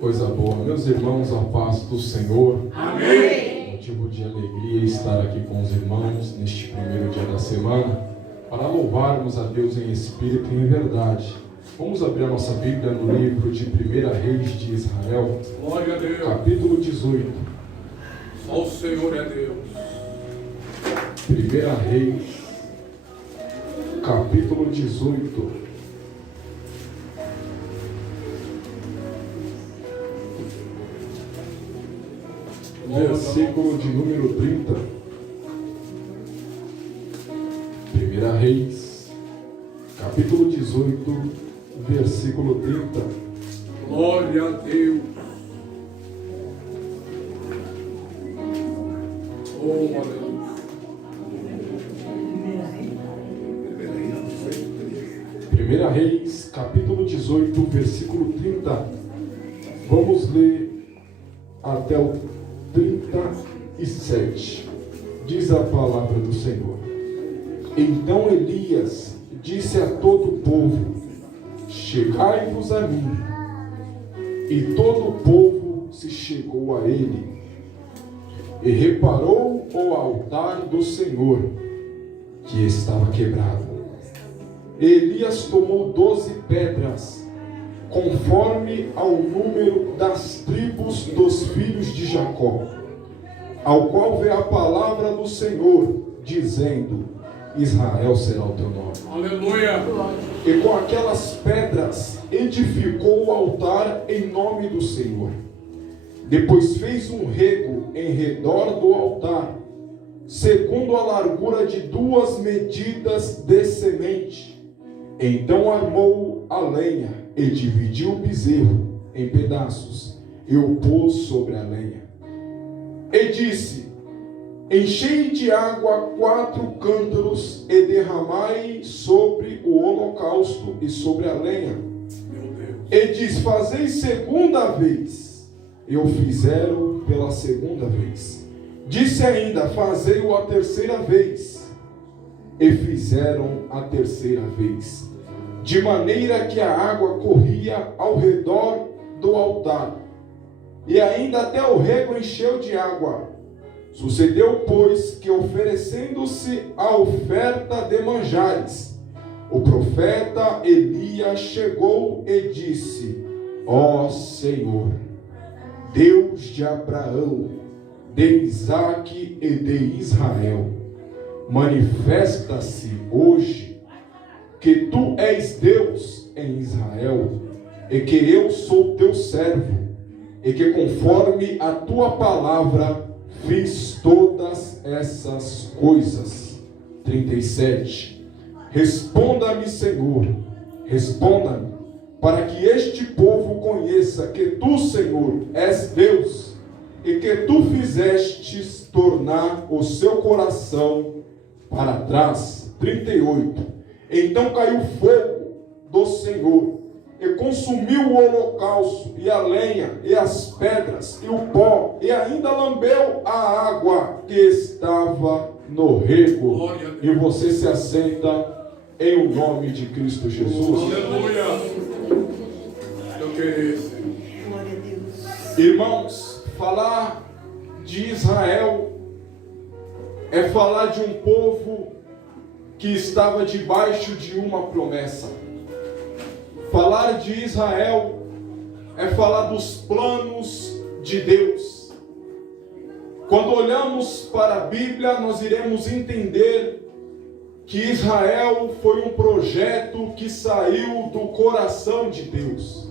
Coisa boa. Meus irmãos, a paz do Senhor. Amém. Motivo de alegria estar aqui com os irmãos neste primeiro dia da semana para louvarmos a Deus em espírito e em verdade. Vamos abrir a nossa Bíblia no livro de 1 Reis de Israel, Glória a Deus. capítulo 18. Só o Senhor é Deus. 1 Reis, capítulo 18. Versículo de número 30. 1 Reis, capítulo 18, versículo 30. Glória a Deus. Oh, aleluia. 1 Reis, capítulo 18, versículo 30. Vamos ler até o 37. Diz a palavra do Senhor. Então Elias disse a todo o povo: chegai-vos a mim. E todo o povo se chegou a ele. E reparou o altar do Senhor, que estava quebrado. Elias tomou 12 pedras, conforme ao número das tribos dos filhos de Jacó, ao qual veio a palavra do Senhor, dizendo: Israel será o teu nome. Aleluia. E com aquelas pedras edificou o altar em nome do Senhor. Depois fez um rego em redor do altar, segundo a largura de 2 medidas de semente. Então armou a lenha e dividiu o bezerro em pedaços e o pôs sobre a lenha. E disse: enchei de água 4 cântaros e derramai sobre o holocausto e sobre a lenha. Meu Deus. E diz: fazei segunda vez. E o fizeram pela segunda vez. Disse ainda: fazei-o a terceira vez. E fizeram a terceira vez, de maneira que a água corria ao redor do altar, e ainda até o rego encheu de água. Sucedeu, pois, que oferecendo-se a oferta de manjares, o profeta Elias chegou e disse: ó Senhor, Deus de Abraão, de Isaque e de Israel, manifesta-se hoje que tu és Deus em Israel, e que eu sou teu servo, e que conforme a tua palavra fiz todas essas coisas. 37. Responda-me, Senhor, responda-me, para que este povo conheça que tu, Senhor, és Deus, e que tu fizestes tornar o seu coração para trás. 38. Então caiu fogo do Senhor, e consumiu o holocausto, e a lenha, e as pedras, e o pó, e ainda lambeu a água que estava no rego. E você se assenta em o nome de Cristo Jesus. Aleluia. Eu quero. Glória a Deus. Irmãos, falar de Israel é falar de um povo que estava debaixo de uma promessa. Falar de Israel é falar dos planos de Deus. Quando olhamos para a Bíblia, nós iremos entender que Israel foi um projeto que saiu do coração de Deus.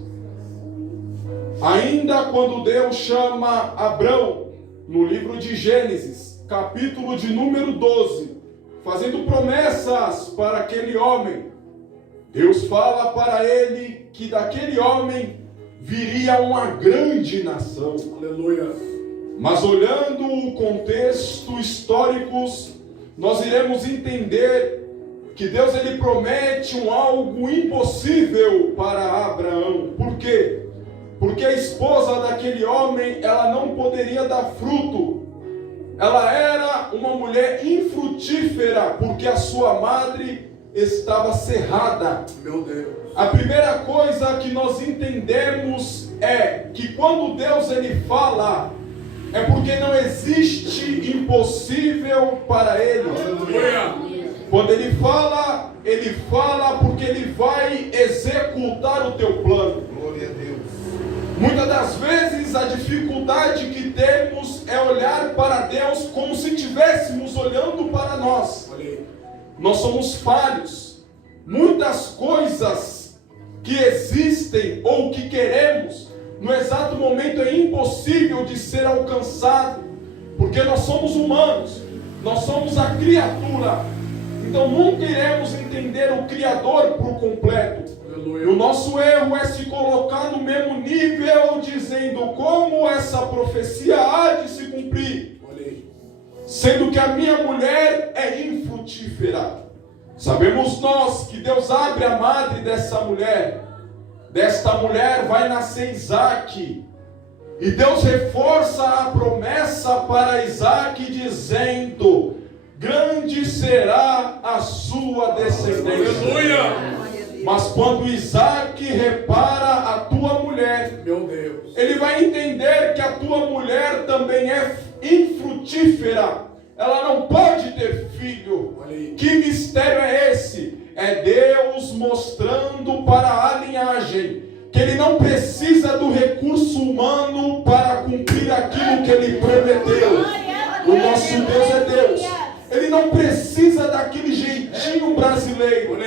Ainda quando Deus chama Abrão, no livro de Gênesis, capítulo de número 12, fazendo promessas para aquele homem, Deus fala para ele que daquele homem viria uma grande nação. Aleluia. Mas olhando o contexto histórico, nós iremos entender que Deus ele promete algo impossível para Abraão. Por quê? Porque a esposa daquele homem, ela não poderia dar fruto. Ela era uma mulher infrutífera, porque a sua madre estava cerrada. Meu Deus. A primeira coisa que nós entendemos é que quando Deus ele fala, é porque não existe impossível para Ele. Quando Ele fala porque Ele vai executar o teu plano. Glória a Deus. Muitas das vezes a dificuldade que temos é olhar para Deus como se estivéssemos olhando para nós. Nós somos falhos. Muitas coisas que existem ou que queremos, no exato momento é impossível de ser alcançado, porque nós somos humanos, nós somos a criatura. Então nunca iremos entender o Criador por completo. E o nosso erro é se colocar no mesmo nível, dizendo como essa profecia há de se cumprir, sendo que a minha mulher é infrutífera. Sabemos nós que Deus abre a madre dessa mulher. Desta mulher vai nascer Isaac. E Deus reforça a promessa para Isaac, dizendo: grande será a sua descendência. Aleluia! Mas quando Isaac repara a tua mulher, Meu Deus, ele vai entender que a tua mulher também é infrutífera. Ela não pode ter filho. Que mistério é esse? É Deus mostrando para a linhagem que Ele não precisa do recurso humano para cumprir aquilo que Ele prometeu. O nosso Deus é Deus. Ele não precisa daquele jeitinho brasileiro.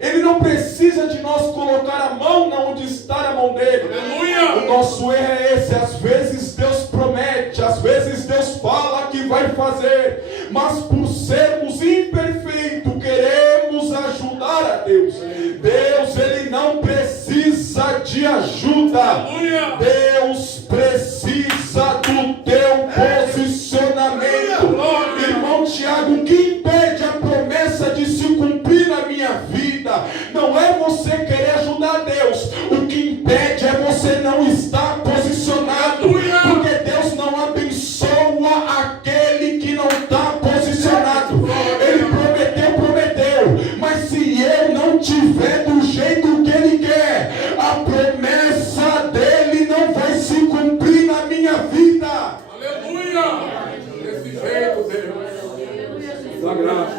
Ele não precisa de nós colocar a mão onde está a mão dele. Aleluia! O nosso erro é esse. Às vezes Deus promete, às vezes Deus fala que vai fazer, mas por sermos imperfeitos, queremos ajudar a Deus. Deus, Ele não precisa de ajuda. Aleluia! Deus precisa do teu posicionamento. Irmão Tiago, o que impede a promessa de se cumprir na minha vida não é você querer ajudar Deus. O que impede é você não estar posicionado. Porque Deus não abençoa aquele que não está posicionado. Ele prometeu. Mas se eu não tiver do jeito que Ele quer, a promessa dele não vai se cumprir na minha vida. Aleluia! Desse jeito, Deus. Da graça,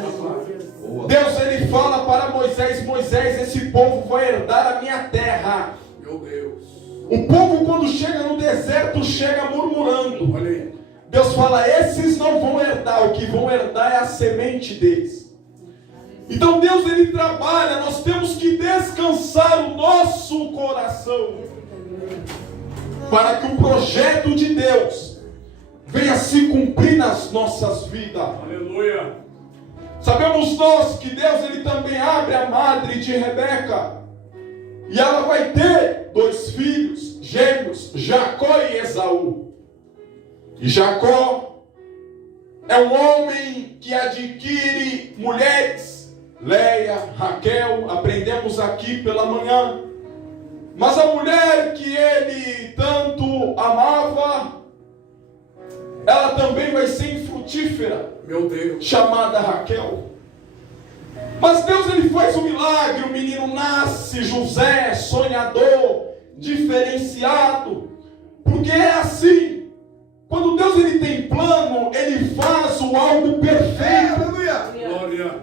Deus, Ele fala para Moisés: Moisés, esse povo vai herdar a minha terra. meu Deus. O povo, quando chega no deserto, chega murmurando. Olha aí. Deus fala: esses não vão herdar, o que vão herdar é a semente deles. Então Deus, Ele trabalha, nós temos que descansar o nosso coração, para que o projeto de Deus venha se cumprir nas nossas vidas. Aleluia! Sabemos nós que Deus, Ele também abre a madre de Rebeca, e ela vai ter 2 filhos gêmeos, Jacó e Esaú. E Jacó é um homem que adquire mulheres, Leia, Raquel, aprendemos aqui pela manhã. Mas a mulher que ele tanto amava, ela também vai ser infrutífera, Meu Deus. chamada Raquel. Mas Deus, Ele faz um milagre, o menino nasce, José, sonhador, diferenciado, porque é assim, quando Deus, Ele tem plano, Ele faz o algo perfeito. Glória.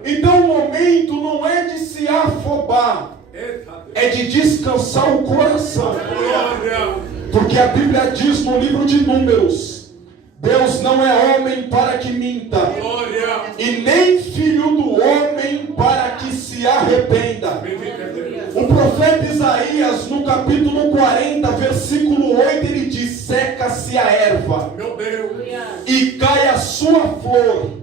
Então o momento não é de se afobar, é de descansar o coração. Glória. Porque a Bíblia diz no livro de Números: Deus não é homem para que minta, Glória. e nem filho do homem para que se arrependa. Bendito é Deus. O profeta Isaías, no capítulo 40, versículo 8, ele diz: seca-se a erva Meu Deus. e cai a sua flor,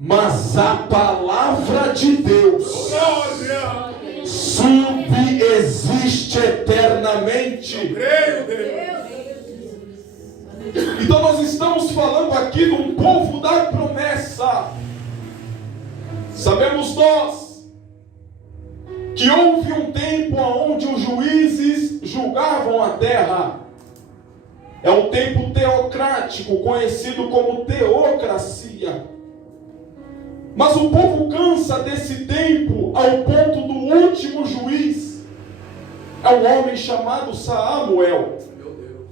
mas a palavra de Deus Glória. subexiste eternamente. Creio, Deus. Então nós estamos falando aqui de um povo da promessa. Sabemos nós que houve um tempo onde os juízes julgavam a terra. É um tempo teocrático, conhecido como teocracia. Mas o povo cansa desse tempo ao ponto do último juiz. é um homem chamado Samuel. Meu Deus.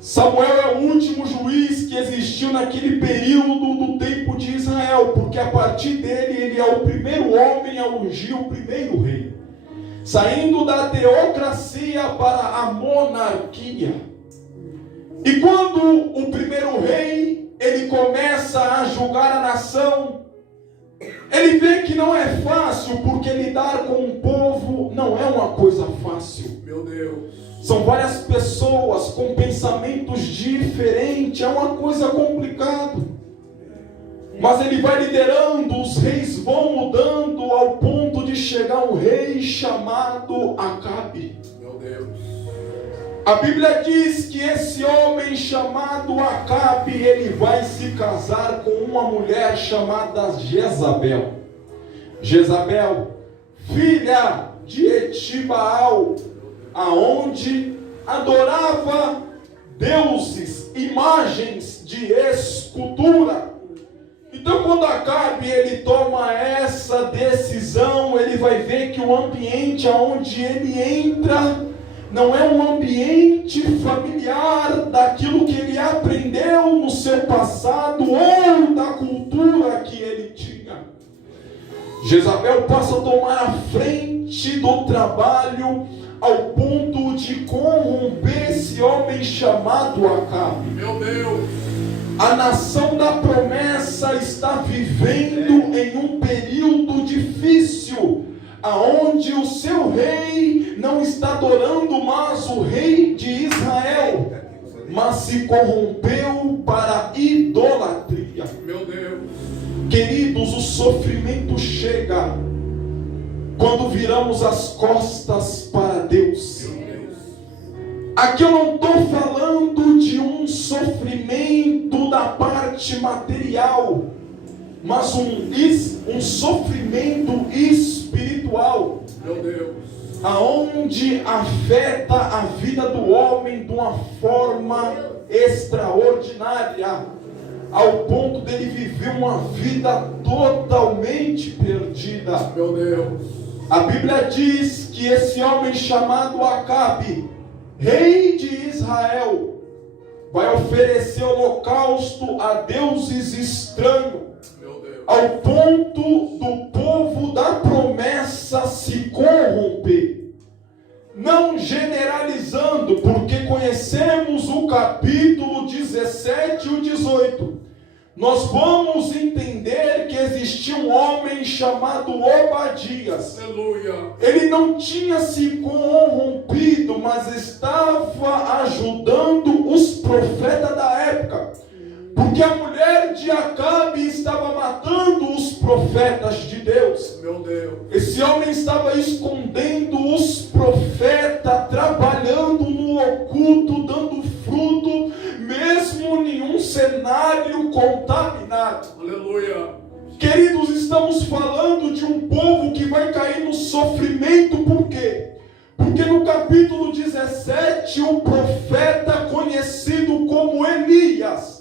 Samuel é o último juiz que existiu naquele período do tempo de Israel, porque a partir dele ele é o primeiro homem a ungir o primeiro rei, saindo da teocracia para a monarquia. E quando o primeiro rei ele começa a julgar a nação, ele vê que não é fácil, porque lidar com o povo não é uma coisa fácil. Meu Deus. São várias pessoas com pensamentos diferentes, é uma coisa complicada. Mas ele vai liderando, os reis vão mudando ao ponto de chegar um rei chamado Acabe. Meu Deus. A Bíblia diz que esse homem chamado Acabe, ele vai se casar com uma mulher chamada Jezabel. Jezabel, filha de Etibaal, aonde adorava deuses, imagens de escultura. Então, quando Acabe ele toma essa decisão, ele vai ver que o ambiente aonde ele entra não é um ambiente familiar daquilo que ele aprendeu no seu passado ou da cultura que ele tinha. Jezabel passa a tomar a frente do trabalho ao ponto de corromper esse homem chamado Acabe. Meu Deus. A nação da promessa está vivendo em um período difícil, aonde o seu rei não está adorando mais o rei de Israel, mas se corrompeu para a idolatria. Meu Deus. Queridos, o sofrimento chega quando viramos as costas para Deus. Aqui eu não estou falando de um sofrimento da parte material, mas um sofrimento espiritual, Meu Deus. aonde afeta a vida do homem de uma forma extraordinária, ao ponto dele viver uma vida totalmente perdida. Meu Deus. A Bíblia diz que esse homem chamado Acabe, rei de Israel, vai oferecer holocausto a deuses estranhos, ao ponto do povo da promessa se corromper. Não generalizando, porque conhecemos o capítulo 17 e o 18. Nós vamos entender que existia um homem chamado Obadias. Aleluia. Ele não tinha se corrompido, mas estava ajudando os profetas da época. Porque a mulher de Acabe estava matando os profetas de Deus. Meu Deus. Esse homem estava escondendo os profetas, trabalhando no oculto, dando fruto, mesmo em um cenário contaminado. Aleluia. Queridos, estamos falando de um povo que vai cair no sofrimento, por quê? Porque no capítulo 17, o profeta conhecido como Elias,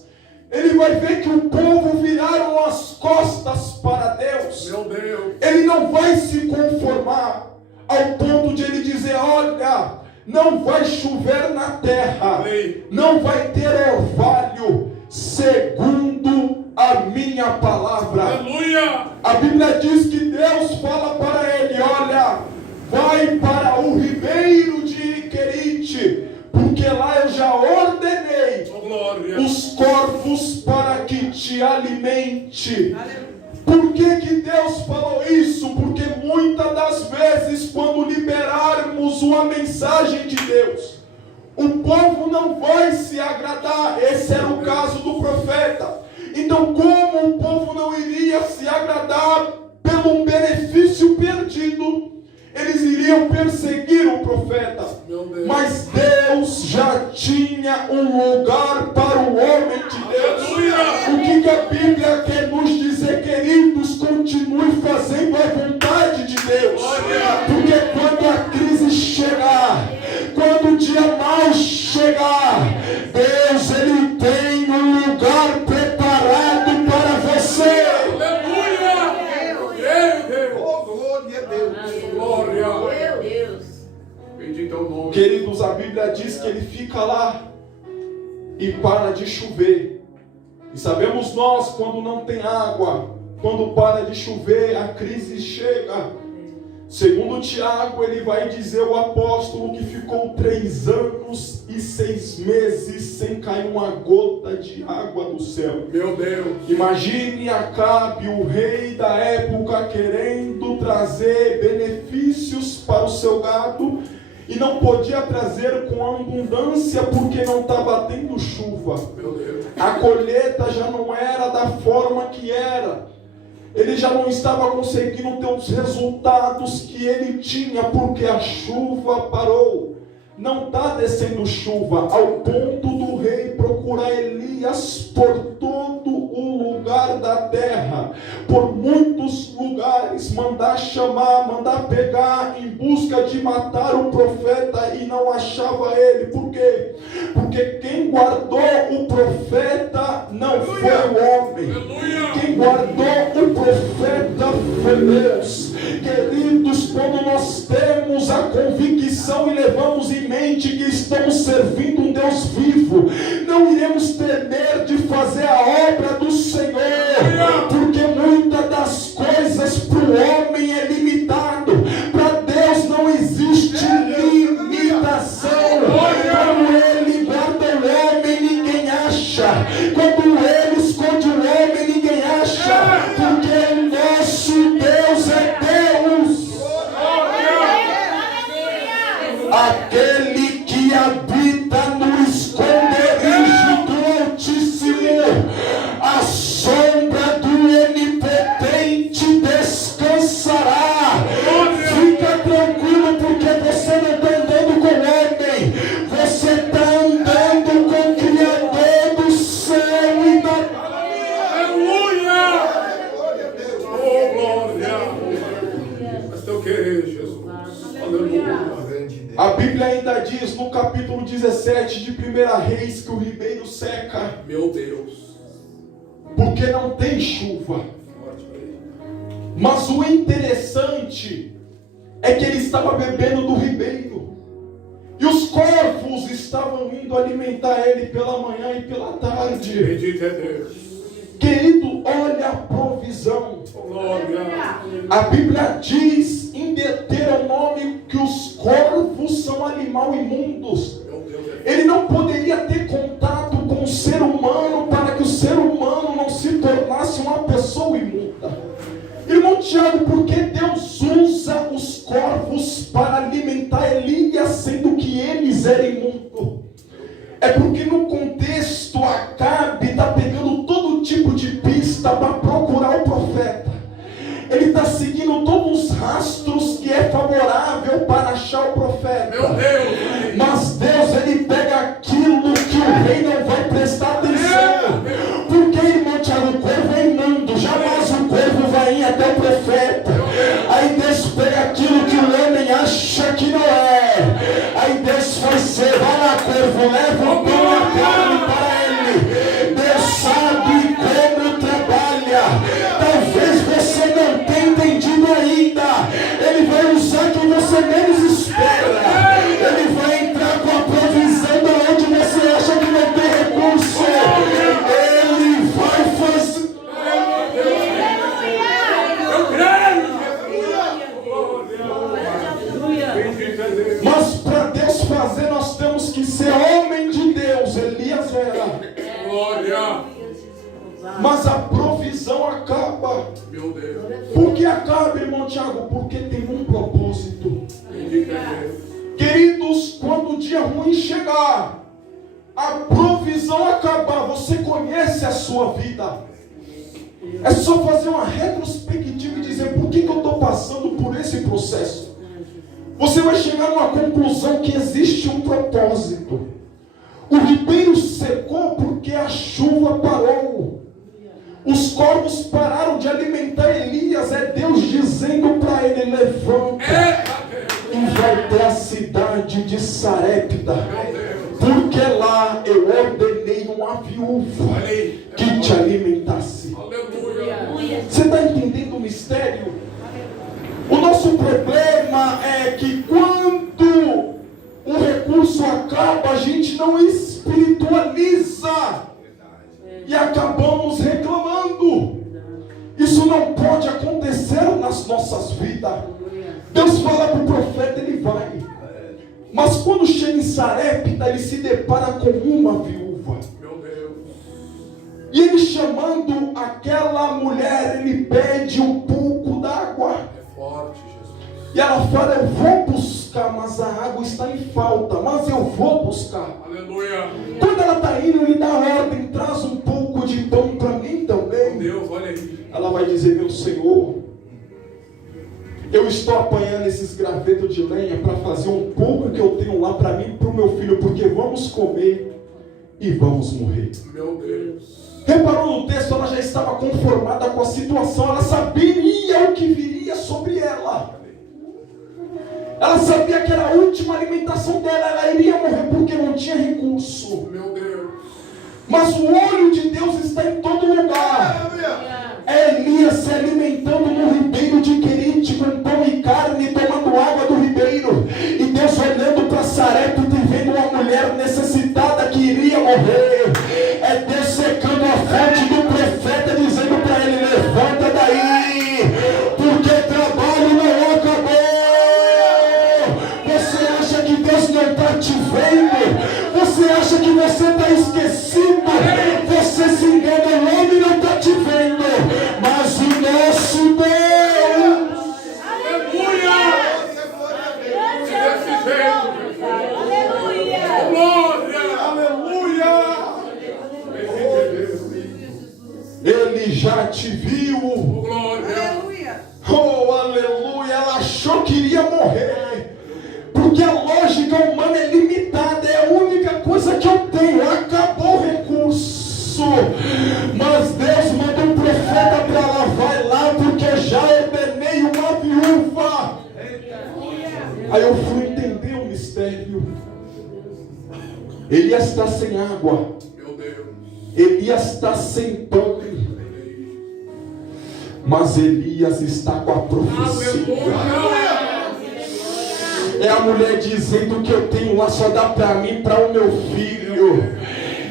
ele vai ver que o povo viraram as costas para Deus. Meu Deus. Ele não vai se conformar ao ponto de ele dizer: olha, não vai chover na terra, não vai ter orvalho, segundo a minha palavra. Aleluia. A Bíblia diz que Deus fala para ele: olha, vai para o ribeiro de Querite, porque lá eu já ordenei os corvos para que te alimente. Por que Deus falou isso? Porque muitas das vezes, quando liberarmos uma mensagem de Deus, o povo não vai se agradar. Esse era o caso do profeta. Então, como o povo não iria se agradar pelo benefício perdido, eles iriam perseguir o profeta. Mas Deus já tinha um lugar para o homem de Deus. O que a Bíblia quer nos dizer, queridos? Continue fazendo a vontade de Deus. Porque quando a crise chegar, quando o dia mau chegar, Deus, ele tem um lugar preparado para você. Glória. Bendito é o nome fica lá e para de chover. E sabemos nós, quando não tem água, quando para de chover, a crise chega. Segundo Tiago, ele vai dizer, o apóstolo, que ficou 3 anos e 6 meses sem cair uma gota de água do céu. Meu Deus. Imagine Acabe, o rei da época, querendo trazer benefícios para o seu gado, e não podia trazer com abundância porque não estava tendo chuva. Meu Deus. A colheita já não era da forma que era. Ele já não estava conseguindo ter os resultados que ele tinha, porque a chuva parou. Não está descendo chuva, ao ponto do rei procurar Elias por todo o lugar da terra, por muitos lugares, mandar chamar, mandar pegar, em busca de matar o profeta, e não achava ele. Por quê? Porque quem guardou o profeta não foi o homem. Quem guardou o profeta foi Deus. Queridos, quando nós temos a convicção e levamos em mente que estamos servindo um Deus vivo, não iremos temer de fazer a obra do Senhor, porque muitas das coisas para o homem é limitado, para Deus não existe limitação. Quando Ele guarda o homem, ninguém acha. Quando Ele esconde o homem, ninguém acha, porque o nosso Deus é Deus. Aquele que habita no esconderijo do Altíssimo, a sombra do Onipotente descansará. Fica tranquilo, porque você não está andando com homem, você está andando com o Criador do céu e da terra. Aleluia! Oh, glória! Mas teu querer, Jesus. Aleluia! A Bíblia ainda diz no capítulo 17 de 1 Reis que o ribeiro seca. Meu Deus. Porque não tem chuva. Mas o interessante é que ele estava bebendo do ribeiro. E os corvos estavam indo alimentar ele pela manhã e pela tarde. Bendito é Deus. Querido, olha a provisão. Glória. A Bíblia diz em Deuteronômio que os corvos são animal imundos. Meu Deus. Ele não poderia ter contato com o ser humano para que o ser humano não se tornasse uma pessoa imunda. Irmão Tiago, por que Deus usa os corvos para alimentar Elias, sendo que eles eram imundos? É porque no contexto Acabe está pegando todo tipo de pista para procurar o profeta. Ele está seguindo todos os rastros que é favorável para achar o profeta. Meu Deus. Mas Deus, ele pega aquilo que o rei não vai prestar atenção. Porque, irmão Tiago, o corvo é imundo, jamais o corvo vai ir até o profeta. Aí Deus pega aquilo que o homem acha que não é. Aí Deus vai ser, vai lá, corvo, leva o pão e a carne para ele. Deus sabe como trabalha. Talvez você não tenha entendido ainda. Ele vai usar quem você menos espera. Ele vai entrar com a provisão de onde você acha que não tem recurso. Ele vai fazer. Eu creio. Mas para Deus fazer, nós temos que ser homem de Deus. Elias era. Glória. Mas a provisão acaba. Meu Deus. Por que acaba, irmão Tiago? Porque tem um propósito. Bendito é Deus. Queridos, quando o dia ruim chegar, a provisão acabar, você conhece a sua vida. É só fazer uma retrospectiva e dizer: por que eu estou passando por esse processo? Você vai chegar numa conclusão que existe um propósito. O ribeiro secou porque a chuva parou. Os corvos pararam de alimentar Elias. É Deus dizendo para ele: levanta e vai até a cidade de Sarepta, porque lá eu ordenei uma viúva que te alimentasse. Aleluia. Você está entendendo o mistério? O nosso problema é que quando o recurso acaba, acaba, a gente não espiritualiza e acabamos reclamando. Isso não pode acontecer nas nossas vidas. Deus fala para o profeta, ele vai. Mas quando chega em Sarepta, ele se depara com uma viúva. E ele, chamando aquela mulher, ele pede um pouco d'água. É forte, Jesus. E ela fala, eu vou buscar, mas a água está em falta, mas eu vou buscar. Aleluia. Quando ela está indo, ele dá ordem, traz um pouco de pão para mim também. Deus, olha aí. Ela vai dizer, meu Senhor, eu estou apanhando esses gravetos de lenha para fazer um pouco que eu tenho lá para mim e para o meu filho, porque vamos comer e vamos morrer. Meu Deus. Reparou no texto, ela já estava conformada com a situação, ela sabia o que viria sobre ela. Ela sabia que era a última alimentação dela, ela iria morrer porque não tinha recurso. Meu Deus. Mas o olho de Deus está em todo lugar. É Elias se alimentando no ribeiro de Querite, com pão e carne, tomando água do ribeiro. E Deus olhando para Sarepta e vendo uma mulher necessitada que iria morrer. É Deus secando a fonte do profeta, dizendo para ele, levanta daí, porque o trabalho não acabou. Você acha que Deus não está te vendo? Você acha que você está esquecido? Você se engana, o homem não está te vendo, mas o nosso Deus. Aleluia. Desse jeito. Aleluia. Glória. Aleluia. Ele já te viu. Glória. Oh, aleluia. Ela achou que iria morrer, porque a lógica humana é limitada, é a única coisa que eu tenho, acabou o recurso. Mas Deus mandou um profeta para ela, vai lá, porque já ordenei uma viúva. Aí eu fui entender o mistério. Elias está sem água, Meu Deus. Elias está sem pão, mas Elias está com a profecia. É a mulher dizendo que eu tenho lá só dá para mim, para o meu filho.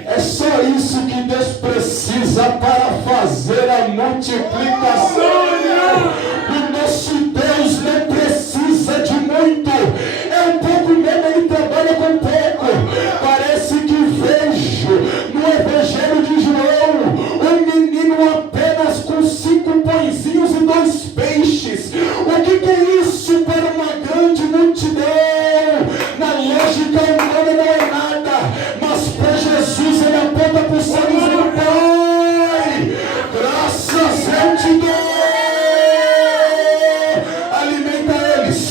É só isso que Deus precisa para fazer a multiplicação. O nosso Deus não precisa de muito. É um pouco mesmo, ele trabalha com pouco. Parece que vejo no Evangelho de João um menino apenas com 5 pãezinhos e 2 peixes. O que é isso para uma grande multidão? Na lógica humana não é nada, mas para Jesus ele aponta para o céu e diz, Pai, graças eu te dou. Alimenta eles,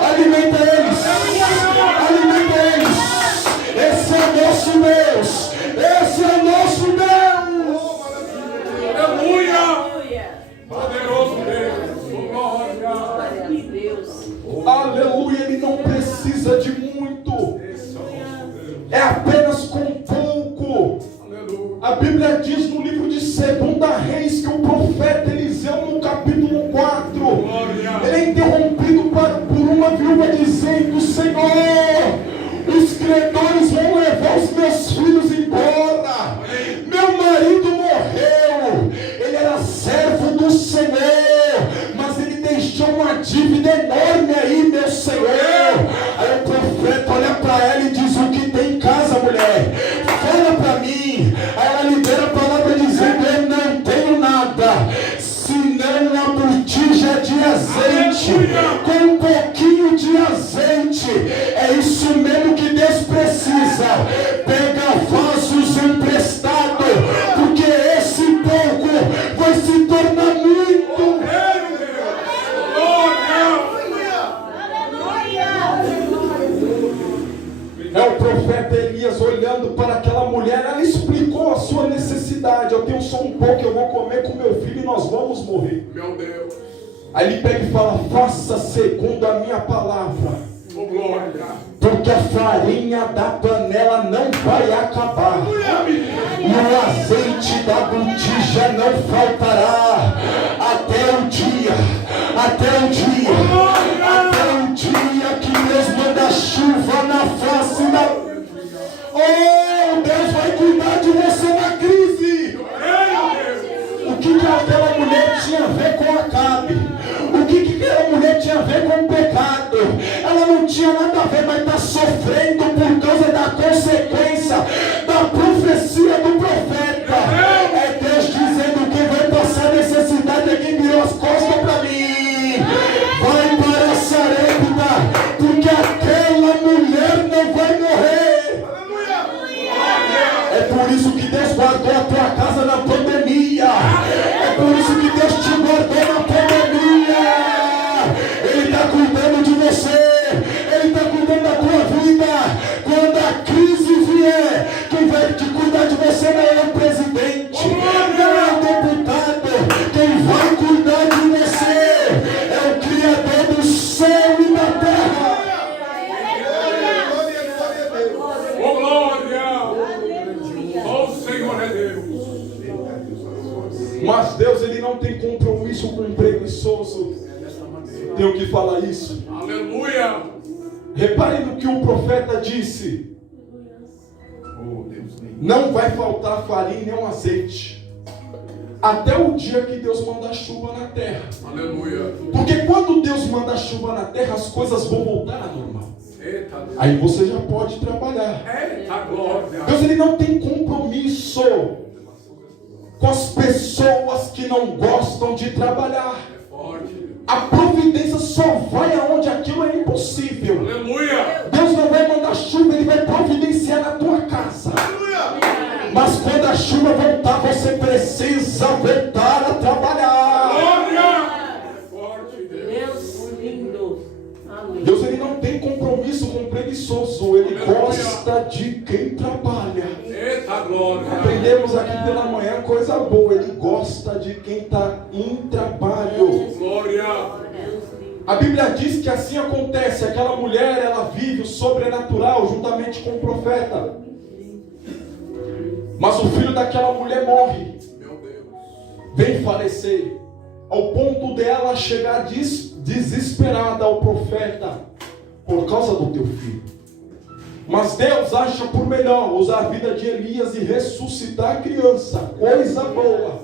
alimenta eles, alimenta eles. Esse é o nosso Deus, esse é o nosso Deus. Aleluia. Poderoso Deus. Glória. Aleluia, ele não precisa de muito, é apenas com pouco. A Bíblia diz no livro de 2 Reis que o profeta Eliseu, no capítulo 4, ele é interrompido por uma viúva dizendo, Senhor, os credores vão levar os meus filhos embora, meu marido morreu, ele era servo do Senhor, mas ele deixou uma dívida enorme aí, meu Senhor. Aí o profeta olha para ela e diz, o que tem em casa, mulher? Fala para mim. Aí ela libera a palavra dizendo, eu não tenho nada, senão uma botija de azeite, com um pouquinho de azeite. É isso mesmo que Deus precisa. Pega vasos emprestados, porque esse pouco vai se tornar muito. É o profeta Elias olhando para aquela mulher, ela explicou a sua necessidade. Eu tenho só um pouco, eu vou comer com meu filho e nós vamos morrer. Meu Deus. Aí ele pega e fala, faça segundo a minha palavra, Glória. porque a farinha da panela não vai acabar, e o azeite da botija não faltará, até o dia que Deus manda chuva na face da... ver com Acabe? O que aquela mulher tinha a ver com o pecado? Ela não tinha nada a ver, mas está sofrendo por causa da consequência da profecia do profeta. É Deus dizendo que vai passar necessidade, é quem virou as costas para mim. Vai para Sarepta, porque aquela mulher não vai morrer. É por isso que Deus guardou a tua casa na pandemia. É por isso que Deus te guardou na pandemia. Ele está cuidando de você. Ele está cuidando da tua vida. Quando a crise vier, quem vai te cuidar de você não é o presidente, não é o deputado. Quem vai cuidar de você é o Criador do céu e da terra. Oh, glória! Oh, Senhor é Deus. Mas Deus, ele não tem compromisso com o preguiçoso. Tenho que falar isso. Aleluia! Reparem no que o profeta disse. Não vai faltar farinha nem um azeite, até o dia que Deus manda chuva na terra. Aleluia! Porque quando Deus manda chuva na terra, as coisas vão voltar ao normal. Eita, Aí você já pode trabalhar. eita glória! Deus, ele não tem compromisso com as pessoas que não gostam de trabalhar. É forte. A providência só vai aonde aquilo é impossível. Aleluia! Deus não vai mandar chuva, ele vai providenciar na tua casa. Mas quando a chuva voltar, você precisa voltar a trabalhar. Glória! É forte, Deus. Deus lindo. Aleluia. Deus, ele não tem compromisso com o preguiçoso, ele Aleluia. gosta de quem trabalha. Eita glória! Aprendemos aqui pela manhã coisa boa, ele gosta de quem está em trabalho. Glória! Deus lindo. A Bíblia diz que assim acontece, aquela mulher, ela vive o sobrenatural juntamente com o profeta. Mas o filho daquela mulher morre, Meu Deus! vem falecer, ao ponto dela chegar desesperada ao profeta, por causa do teu filho. Mas Deus acha por melhor usar a vida de Elias e ressuscitar a criança, coisa boa.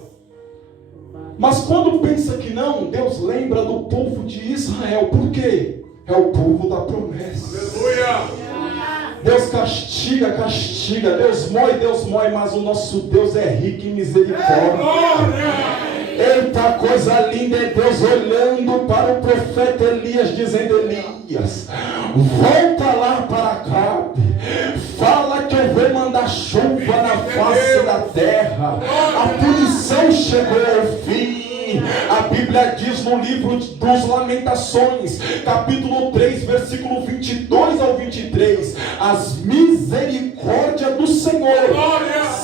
Mas quando pensa que não, Deus lembra do povo de Israel. Por quê? É o povo da promessa. Aleluia! Deus castiga, Deus mói, mas o nosso Deus é rico em misericórdia. Glória! Eita, coisa linda é Deus olhando para o profeta Elias, dizendo: Elias, volta lá para cá, fala que eu vou mandar chuva na face da terra. A punição chegou ao fim. A Bíblia diz no livro dos Lamentações, capítulo 3, versículo 22 ao 23, as misericórdias do Senhor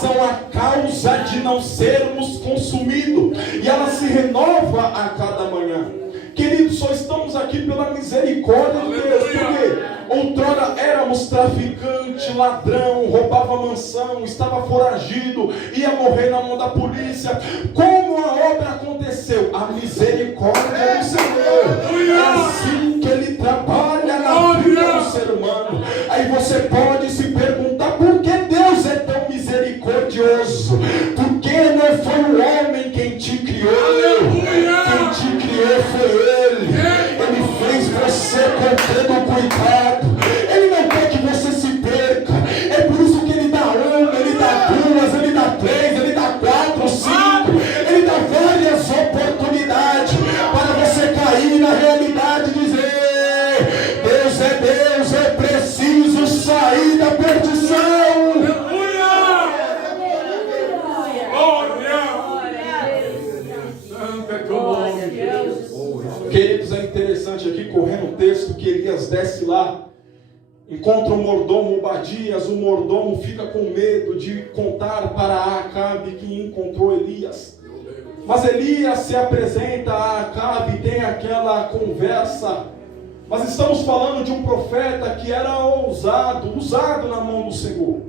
são a causa de não sermos consumidos, e ela se renova a cada manhã. Queridos, só estamos aqui pela misericórdia de Deus, porque outrora éramos traficante, ladrão, roubava mansão, estava foragido, ia morrer na mão da polícia. Como a obra aconteceu? A misericórdia do Senhor. É assim que Ele trabalha na vida do ser humano. Aí você pode se perguntar: por que Deus é tão misericordioso? Porque não foi o homem quem te criou. Quem te criou foi Ele. Ele fez você com todo cuidado. Ele não quer que você se perca. É por isso que Ele dá uma, Ele dá duas, Ele dá três, Ele dá quatro, cinco. Ele dá várias oportunidades para você cair na realidade e dizer: Deus é Deus, é preciso sair da perdição. Queridos, é interessante aqui, correndo o texto, que Elias desce lá, encontra o mordomo Obadias. O mordomo fica com medo de contar para Acabe que encontrou Elias. Mas Elias se apresenta a Acabe, tem aquela conversa. Mas estamos falando de um profeta que era usado na mão do Senhor.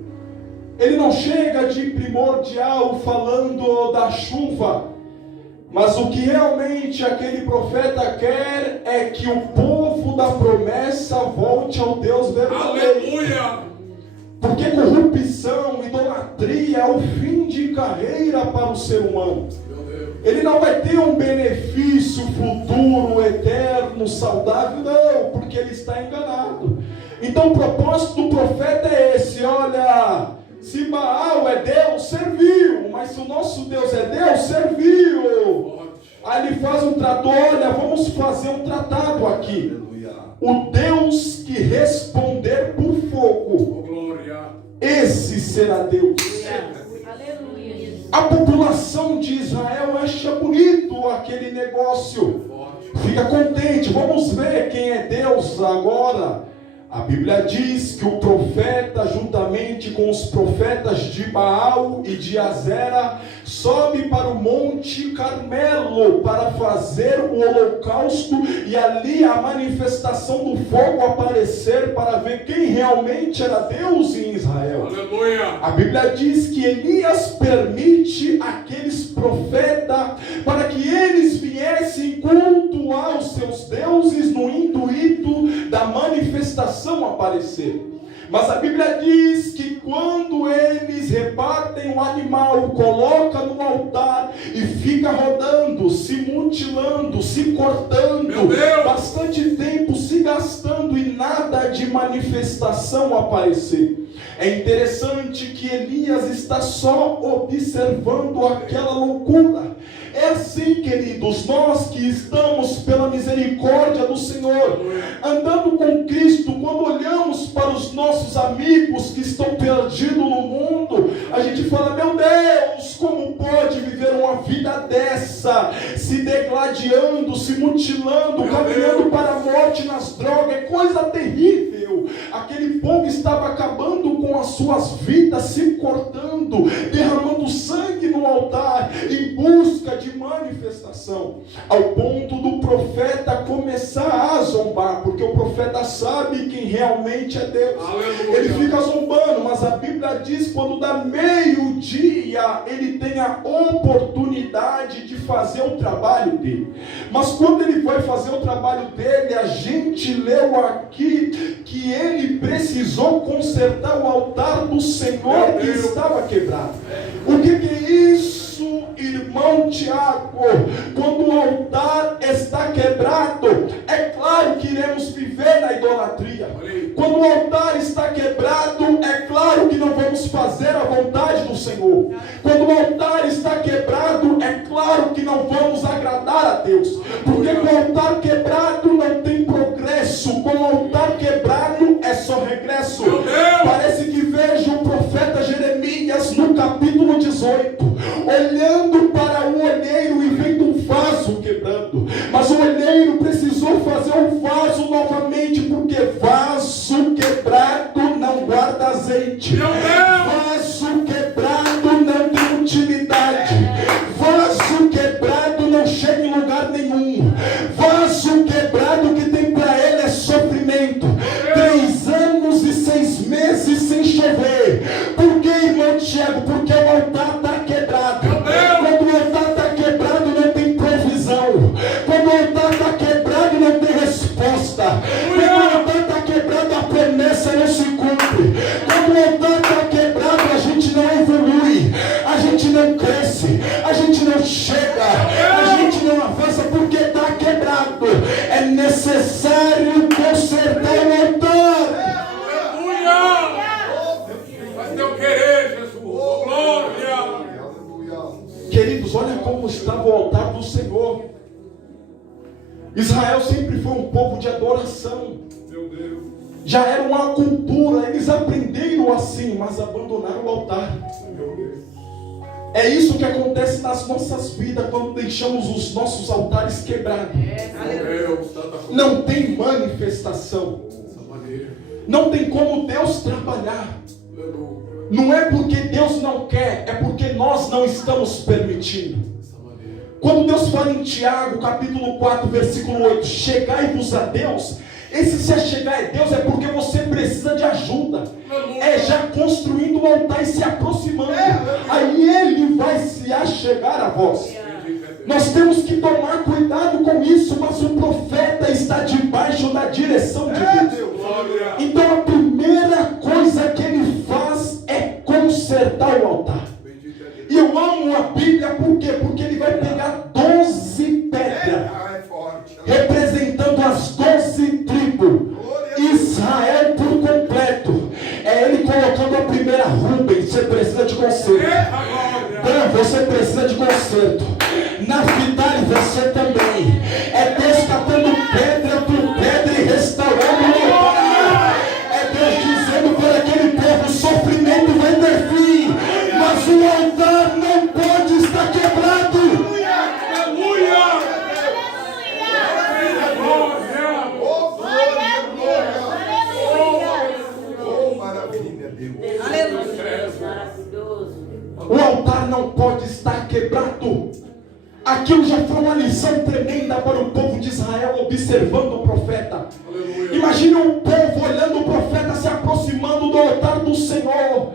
Ele não chega de primordial falando da chuva, mas o que realmente aquele profeta quer é que o povo da promessa volte ao Deus verdadeiro. Aleluia! Porque corrupção, idolatria é o fim de carreira para o ser humano. Meu Deus! Ele não vai ter um benefício futuro, eterno, saudável, não, porque ele está enganado. Então o propósito do profeta é esse: olha, se Baal é Deus, serviu, mas se o nosso Deus é Deus, serviu. Aí ele faz um tratado: olha, vamos fazer um tratado aqui. O Deus que responder por fogo, esse será Deus. A população de Israel acha bonito aquele negócio, fica contente. Vamos ver quem é Deus agora. A Bíblia diz que o profeta, juntamente com os profetas de Baal e de Azera, sobe para o Monte Carmelo para fazer o holocausto, e ali a manifestação do fogo aparecer para ver quem realmente era Deus em Israel. Aleluia. A Bíblia diz que Elias permite aqueles profetas para que eles viessem cultuar os seus deuses no intuito da manifestação aparecer. Mas a Bíblia diz que quando eles repartem o animal, coloca no altar e fica rodando, se mutilando, se cortando, bastante tempo se gastando e nada de manifestação aparecer. É interessante que Elias está só observando aquela loucura. É assim, queridos, nós que estamos pela misericórdia do Senhor, andando com Cristo, quando olhamos para os nossos amigos que estão perdidos no mundo, a gente fala: meu Deus, como pode viver uma vida dessa, se degladiando, se mutilando, caminhando para a morte nas drogas? É coisa terrível. Aquele povo estava acabando com as suas vidas, se cortando, derramando sangue no altar, em busca de manifestação, ao ponto do profeta começar a zombar, porque o profeta sabe quem realmente é Deus. Aleluia. Ele fica zombando, mas a Bíblia diz que quando dá meio-dia, ele tem a oportunidade de fazer o trabalho dele. Mas quando ele vai fazer o trabalho dele, a gente leu aqui que ele precisou consertar o altar do Senhor que estava quebrado. O que é isso, irmão Tiago? Quando o altar está quebrado, é claro que iremos viver na idolatria. Quando o altar está quebrado, é claro que não vamos fazer a vontade do Senhor. Quando o altar está quebrado, é claro que não vamos agradar a Deus, porque com o altar quebrado não tem progresso, com o altar quebrado é só regresso. Parece que vejo o profeta Jeremias no capítulo 18, olhando para o olheiro e vendo um vaso quebrando, mas o olheiro precisou fazer um vaso novamente, porque vaso quebrado não guarda azeite, vaso quebrado não tem utilidade, vaso quebrado não chega em lugar nenhum, vaso quebrado que tem para ele é sofrimento. 3 anos e 6 meses sem chover. Por que, irmão Tiago? Porque o altar está quebrado. Quando o altar está quebrado, não tem provisão. Quando o altar está quebrado, não tem resposta. Quando o altar está quebrado, a promessa não se cumpre. Quando o altar está quebrado, a gente não evolui, a gente não cresce, a gente não chega, a gente não avança, porque está quebrado. É necessário consertar o altar. Mas eu querer, Jesus. Glória. Queridos, olha como estava o altar do Senhor. Israel sempre foi um povo de adoração. Meu Deus. Já era uma cultura, eles aprenderam assim, mas abandonaram o altar. Meu Deus. É isso que acontece nas nossas vidas quando deixamos os nossos altares quebrados. Não tem manifestação. Não tem como Deus trabalhar. Não é porque Deus não quer, é porque nós não estamos permitindo. Quando Deus fala em Tiago, capítulo 4, versículo 8, chegai-vos a Deus. Esse se achegar a Deus é porque você precisa de ajuda. É já construindo o altar e se aproximando. Aí Ele vai se achegar a vós. Nós temos que tomar cuidado com isso, mas o profeta está debaixo da direção de Deus. Então a primeira coisa que ele faz é consertar o altar. E eu amo a Bíblia, por quê? Porque ele vai pegar Rubens, você precisa de conserto. Dan, você precisa de conserto. Naftali, você também. É Deus catando pedra por pedra e restaurando o altar. É Deus dizendo para aquele povo: o sofrimento vai ter fim, mas o altar não pode estar quebrado. O altar não pode estar quebrado. Aquilo já foi uma lição tremenda para o povo de Israel, observando o profeta. Imagina um povo olhando o profeta se aproximando do altar do Senhor,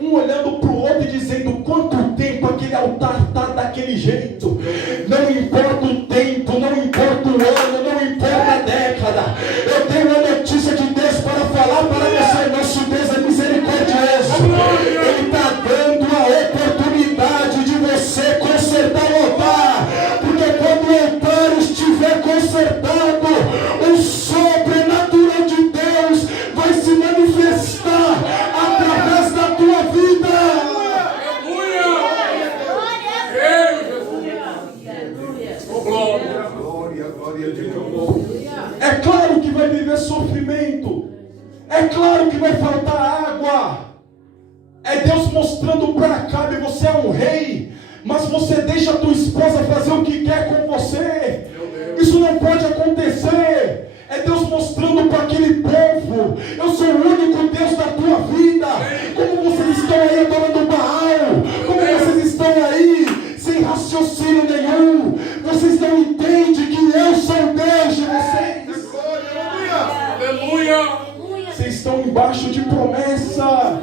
um olhando para o outro e dizendo: quanto tempo aquele altar está daquele jeito. Não importa o tempo, não importa o ano, não importa a década. Eu tenho uma notícia de Deus para falar para você: nosso Deus é misericordioso. Ele está dando a oportunidade de você consertar o altar, porque quando o altar estiver consertado, o sobrenatural de Deus vai se manifestar através da tua vida. É claro que vai viver sofrimento, é claro que vai faltar água. É Deus mostrando para Acabe: você é um rei, mas você deixa a tua esposa fazer o que quer com você. Isso não pode acontecer. É Deus mostrando para aquele povo: eu sou o único Deus da tua vida. Como vocês estão aí adorando Baal, como vocês estão aí sem raciocínio nenhum, vocês não entendem que eu sou o Deus de vocês. Aleluia! Vocês estão embaixo de promessa,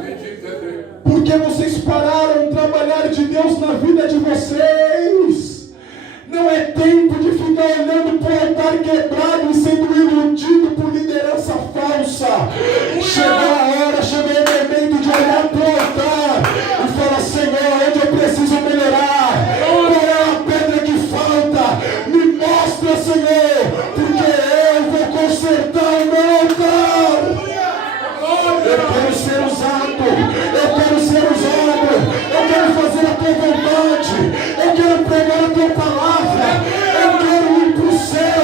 porque vocês pararam de trabalhar de Deus na vida de vocês. Não é tempo de ficar olhando para o altar quebrado e sendo iludido por liderança falsa. Chegou a hora, chegou o momento de olhar para o altar e falar: Senhor, onde eu preciso melhorar? Qual é a pedra que falta? Me mostra, Senhor, porque eu vou consertar o meu altar. Eu quero ser usado, eu quero ser usado, eu quero fazer a tua vontade, eu quero pregar a tua palavra, eu quero ir para o céu.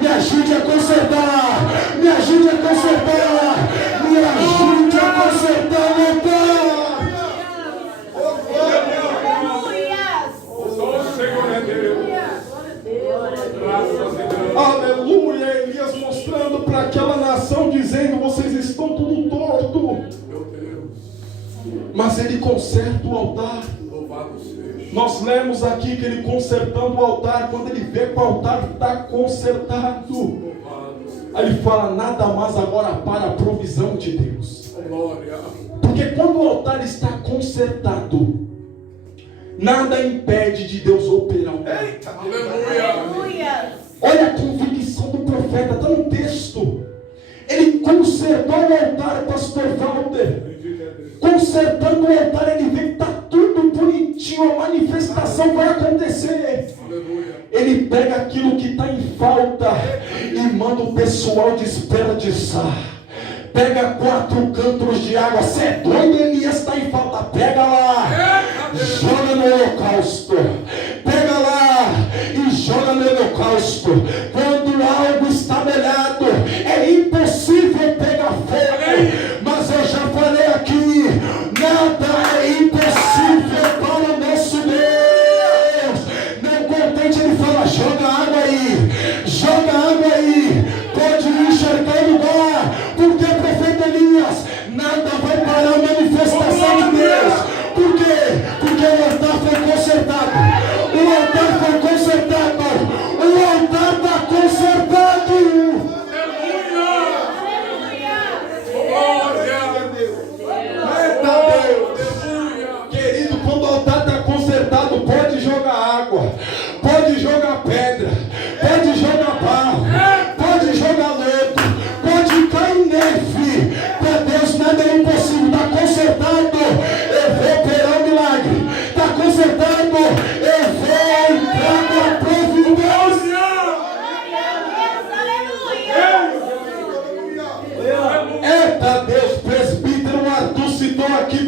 Me ajude a consertar, me ajude a consertar, me ajude a consertar o altar. Só o Senhor é Deus. Graças a Deus. Aleluia. Elias mostrando para aquela nação, dizendo: vocês estão tudo torto. Meu Deus. Mas ele conserta o altar. Louvado seja. Nós lemos aqui que ele consertando o altar, quando ele vê que o altar está consertado, Louvado seja. aí ele fala: nada mais agora para a provisão de Deus. Glória. Porque quando o altar está consertado, nada impede de Deus operar o milagre. Aleluia. Olha a convicção do profeta, está no texto. Ele consertou o altar, pastor Walter. Bendito é Deus. Consertando o altar, ele vê que está tudo bonitinho, a manifestação vai acontecer. Aleluia. Ele pega aquilo que está em falta e manda o pessoal desperdiçar. Pega 4 cântaros de água. Você é doido, Elias, está em falta. Pega lá, joga no holocausto. Pega lá e joga no holocausto. Quando algo está melhado, é impossível pegar fogo. Mas eu já falei aqui: nada é impossível para o nosso Deus. Não contente, ele fala: joga água aí, joga água aí. Pode me enxergar o lugar, porque profeta Elias, nada vai parar a manifestação de Deus.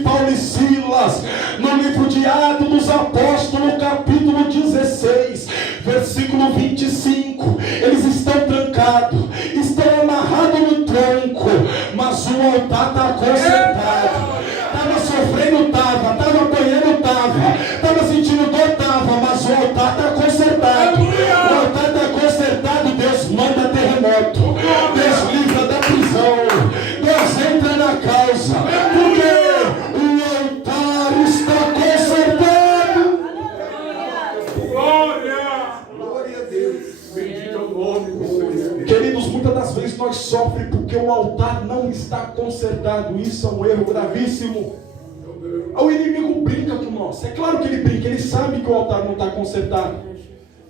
Paulo e Silas, no livro de Atos dos Apóstolos, capítulo 16, versículo 25, eles estão trancados, estão amarrados no tronco, mas o altar está consertado. Estava sofrendo, estava apanhando, estava sentindo dor, mas o altar está consertado. O altar está consertado. Deus manda terremoto, Deus livra da prisão, Deus entra na causa, porque o altar está consertado. Glória a Deus. Bendito é o nome do Senhor. Queridos, muitas das vezes nós sofremos porque o altar não está consertado. Isso é um erro gravíssimo. O inimigo brinca com nós. É claro que ele brinca, ele sabe que o altar não está consertado.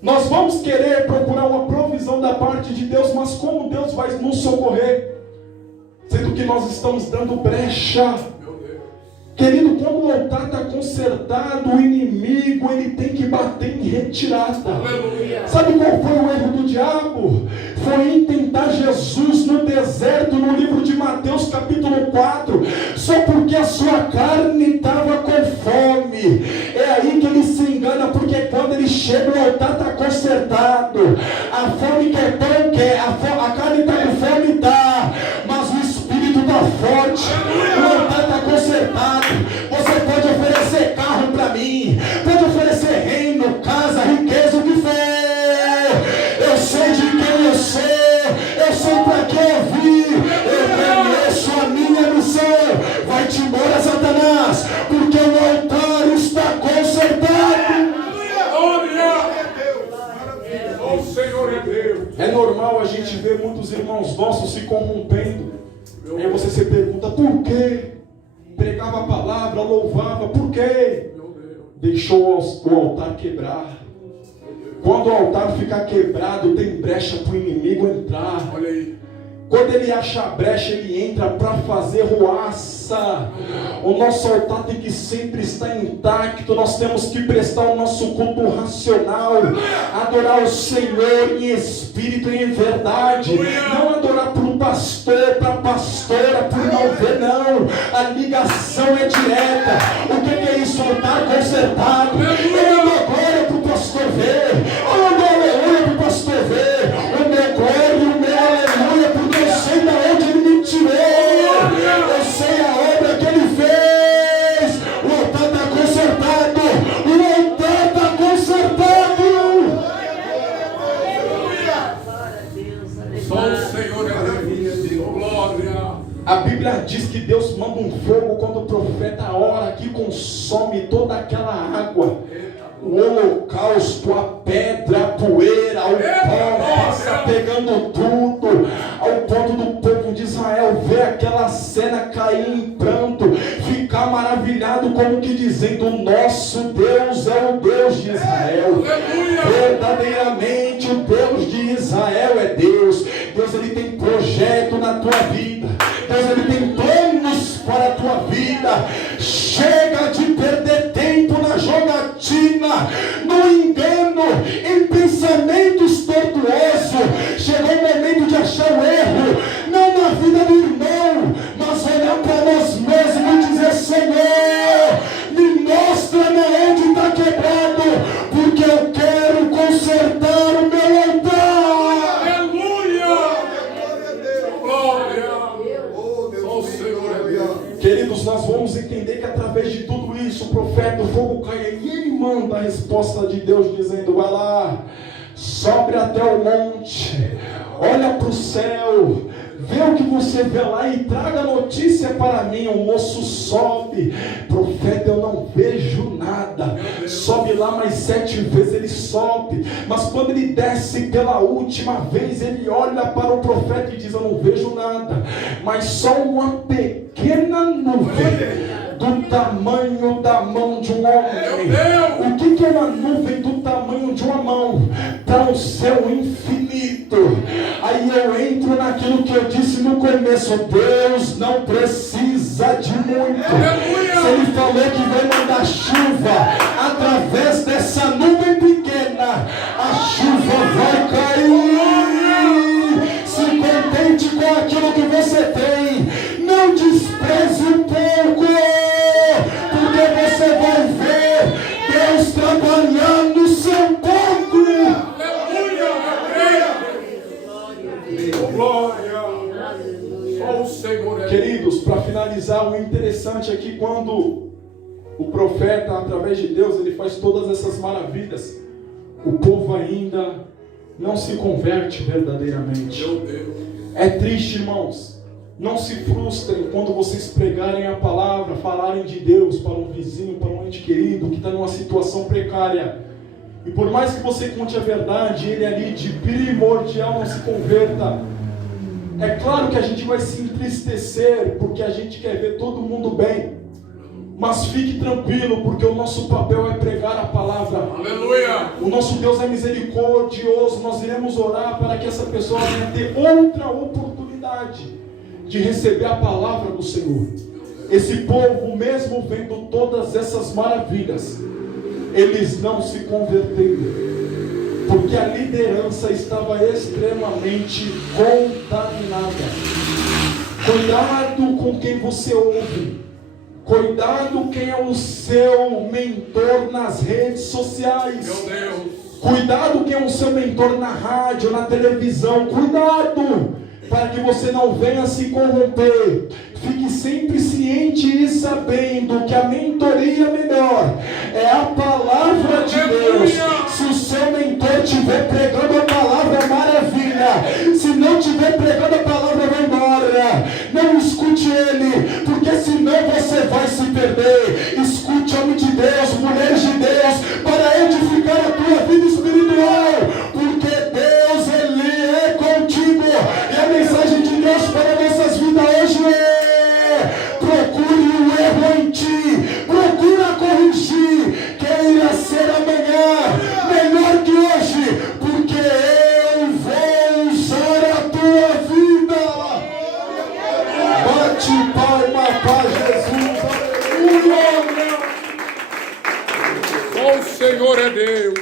Nós vamos querer procurar uma provisão da parte de Deus, mas como Deus vai nos socorrer? Sendo que nós estamos dando brecha. Querido, quando o altar está consertado, o inimigo ele tem que bater em retirada. Sabe qual foi o erro do diabo? Foi em tentar Jesus no deserto, no livro de Mateus capítulo 4, só porque a sua carne estava com fome. É aí que ele se engana, porque quando ele chega o altar está consertado. A fome quer pão, quer, a carne está com fome, está, mas o espírito está forte, o altar está consertado. Você pode oferecer carro para mim, pode oferecer reino, casa, riqueza, o que for. Eu sei de quem eu sou, eu sei para que eu vim, eu conheço a minha missão. Vai-te embora, Satanás, porque o altar está consertado. O Senhor é Deus. É normal a gente ver muitos irmãos nossos se corrompendo. Aí você se pergunta, por quê? Pregava a palavra, louvava, por quê? Deixou o altar quebrar. Quando o altar ficar quebrado, tem brecha para o inimigo entrar. Olha aí. Quando ele acha a brecha, ele entra para fazer ruaça. O nosso altar tem que sempre estar intacto. Nós temos que prestar o nosso culto racional, adorar o Senhor em espírito e em verdade. Não adorar para um pastor, para a pastora, por não ver, não. A ligação é direta. O que é isso? Altar consertado. Eu não dou glória para o pastor ver, eu não dou aleluia para o pastor ver. O meu glória e o meu aleluia, porque eu sei de onde ele me tirou, eu sei a obra que ele fez. O altar está consertado, o altar está consertado. Só o Senhor é Deus. Glória. A Bíblia diz que Deus manda um fogo quando o profeta ora, que consome toda aquela água. O holocausto, a pedra, a poeira, o pó, passa pegando tudo, ao ponto do povo de Israel ver aquela cena cair em pranto, ficar maravilhado, como que dizendo, nosso Deus é o Deus de Israel. Verdadeiramente o Deus de Israel é Deus. Deus, ele tem projeto na tua vida. Deus, ele tem planos para a tua vida. Chega de perder tempo na jogatina, no engano, em pensamentos tortuosos. Chegou o momento de achar o erro, não na vida do irmão, mas olhar para nós mesmos e dizer, Senhor, me mostra onde está quebrado, porque eu quero consertar o meu altar. Aleluia. Glória. Só o Senhor é Deus. Queridos, nós vamos entender que através de tudo isso, o profeta, o fogo cai e ele manda a resposta de Deus dizendo, vai lá, sobe até o monte, olha para o céu, vê o que você vê lá e traga notícia para mim. O moço sobe, profeta, eu não vejo nada. Sobe lá mais 7 vezes, ele sobe, mas quando ele desce pela última vez, ele olha para o profeta e diz, eu não vejo nada, mas só uma pequena nuvem do tamanho da mão de um homem. O que é uma nuvem do tamanho de uma mão? Para um céu infinito. Aí eu entro naquilo que eu disse no começo, Deus não precisa de muito. Se ele falou que vai mandar chuva através dessa nuvem pequena, a chuva vai cair. Se contente com aquilo que você tem, não despreze um pouco. o interessante é que quando o profeta, através de Deus, ele faz todas essas maravilhas, o povo ainda não se converte verdadeiramente. Meu Deus. É triste, irmãos. Não se frustrem quando vocês pregarem a palavra, falarem de Deus para um vizinho, para um ente querido que está numa situação precária. E por mais que você conte a verdade, ele ali de primordial não se converta. É claro que a gente vai se entristecer porque a gente quer ver todo mundo bem. Mas fique tranquilo, porque o nosso papel é pregar a palavra. Aleluia. O nosso Deus é misericordioso. Nós iremos orar para que essa pessoa venha ter outra oportunidade de receber a palavra do Senhor. Esse povo, mesmo vendo todas essas maravilhas, eles não se converteram, porque a liderança estava extremamente contaminada. Cuidado com quem você ouve. Cuidado quem é o seu mentor nas redes sociais. Meu Deus. Cuidado quem é o seu mentor na rádio, na televisão. Cuidado para que você não venha se corromper. Fique sempre ciente e sabendo que a mentoria melhor é a palavra de Deus. Se o seu mentor estiver pregando a palavra, maravilha. Se não estiver pregando a palavra, vai embora. Não escute ele, porque senão você vai se perder.